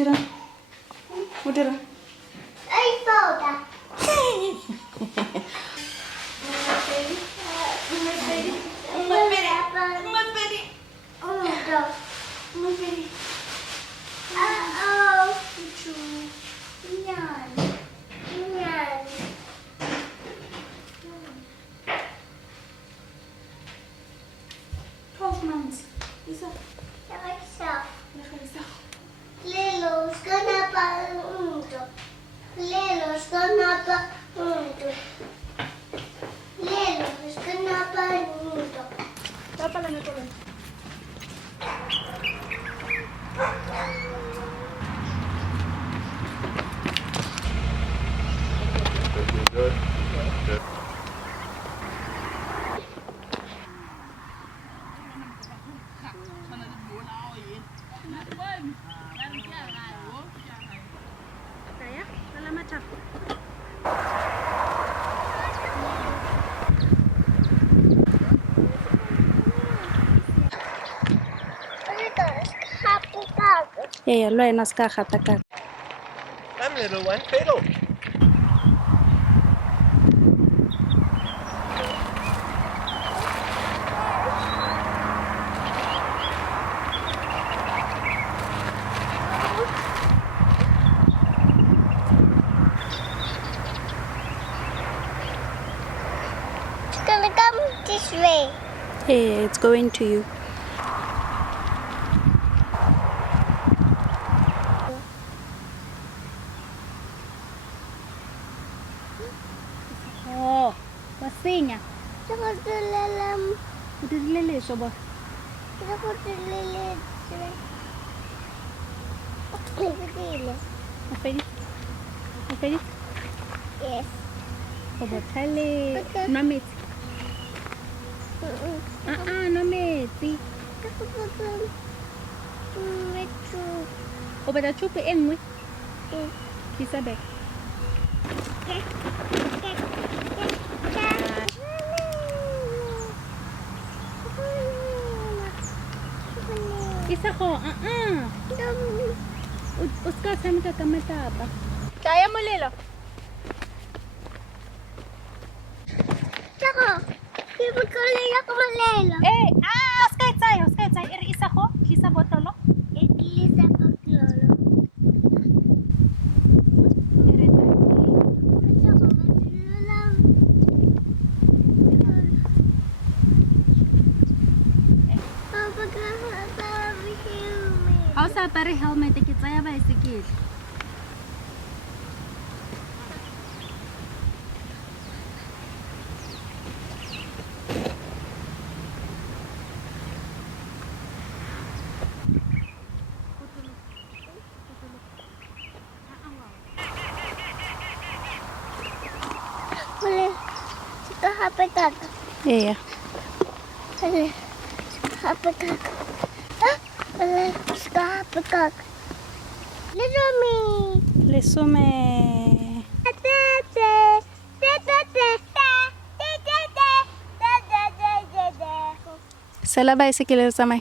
dirang? Mo dirang? Ai pauta. Yeah, lo ena ska gata ka. Come little one, pedal. It's gonna come this way. Yeah, it's going to you. Oh, masih Saka dalam. udah lele soba. Saka dalam. Afedi? Afedi? Yes. Soba tale. Namit. Nameti. Saka dalam. Metro. O bata chupi engwe. Kisa be. Isa ko, Uska sami ka kamataba. Kaya mo lelo. Saka, ibukulay ako malelo. Uskay tayo. Iri isa ko, kisa botolo. Itlisa paglolo. Iri tayo. Saka matululang. How sa pare helmet ikitsaya baesekele. Boleh. Saka hapit ako. Yeah. Boleh. Saka hapit ako. Boleh. Saka hapit ako. Little me. Lesume. Sela baesekele samay.